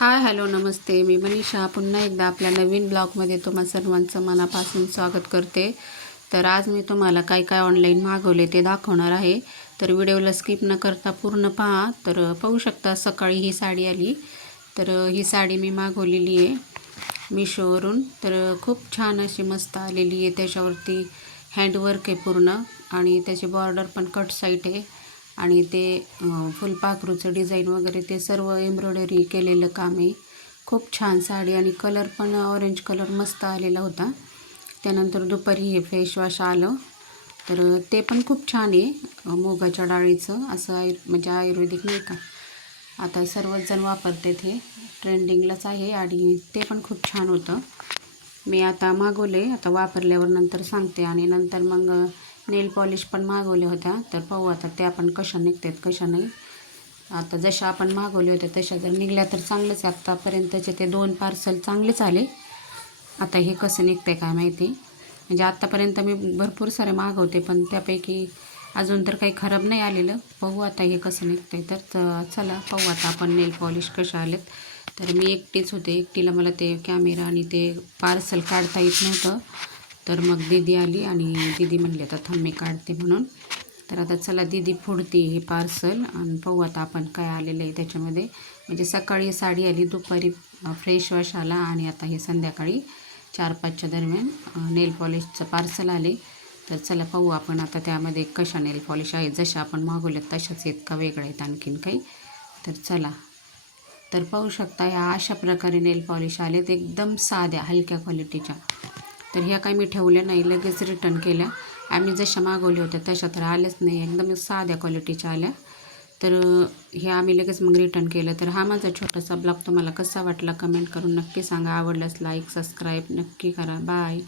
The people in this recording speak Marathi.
हाय हॅलो नमस्ते. मी मनीषा पुन्हा एकदा आपल्या नवीन ब्लॉगमध्ये तुम्हा सर्वांचं मनापासून स्वागत करते. तर आज मी तुम्हाला काय काय ऑनलाईन मागवले ते दाखवणार आहे. तर व्हिडिओला स्किप न करता पूर्ण पहा. तर पाहू शकता सकाळी ही साडी आली. तर ही साडी मी मागवलेली आहे मिशोवरून. तर खूप छान अशी मस्त आलेली आहे. त्याच्यावरती हँडवर्क आहे पूर्ण आणि त्याची बॉर्डर पण कट साईट आहे आणि ते फुलपाखरूचं डिझाईन वगैरे ते सर्व एम्ब्रॉयडरी केलेलं काम आहे. खूप छान साडी आणि कलर पण ऑरेंज कलर मस्त आलेला होता. त्यानंतर दुपारी हे फेस वॉश आलं तर ते पण खूप छान आहे. मुगाच्या डाळीचं असं म्हणजे आयुर्वेदिक नाही का, आता सर्वच जण वापरतात, हे ट्रेंडिंगलाच आहे आणि ते पण खूप छान होतं. मी आता मागवले, आता वापरल्यावर नंतर सांगते. आणि नंतर मग नेल पॉलिश पण मागवल्या होत्या. तर पाहू आता त्या पण कशा निघतात कशा नाही. आता जशा आपण मागवल्या होत्या तशा जर निघल्या तर चांगलंच. आत्तापर्यंतचे ते 2 पार्सल चांगलेच आले. आता हे कसं निघतं काय माहिती. म्हणजे आत्तापर्यंत मी भरपूर सारे मागवते पण त्यापैकी अजून तर काही खराब नाही आलेलं. पाहू आता हे कसं निघतंय. तर चला पाहू आता आपण नेल पॉलिश कशा आलेत. तर मी एकटीच होते, एकटीला मला ते कॅमेरा आणि ते पार्सल काढता येत नव्हतं. तर मग दीदी आली आणि दीदी म्हणली आता थांब मी काढते म्हणून. तर आता चला दीदी फोडते हे पार्सल आणि पाहू आता आपण काय आलेलं आहे त्याच्यामध्ये. म्हणजे सकाळी साडी आली, दुपारी फ्रेश वॉश आला आणि आता हे संध्याकाळी 4-5च्या दरम्यान नेल पॉलिशचं पार्सल आले. तर चला पाहू आपण आता त्यामध्ये कशा नेल पॉलिश आहेत, जशा आपण मागवल्यात तशाच आहेत का वेगळ्या आहेत आणखीन काही. तर चला. तर पाहू शकता ह्या अशा प्रकारे नेल पॉलिश आलेत, एकदम साध्या हलक्या क्वालिटीच्या. तर ह्या काही मी ठेवल्या नाही, लगेच रिटर्न केल्या. आम्ही जशा मागवल्या होत्या तशा तर आल्याच नाही, एकदम साध्या क्वालिटीच्या आल्या. तर हे आम्ही लगेच मग रिटर्न केलं. तर हा माझा छोटासा ब्लॉग तुम्हाला कसा वाटला कमेंट करून नक्की सांगा. आवडल्यास लाईक सबस्क्राईब नक्की करा. बाय.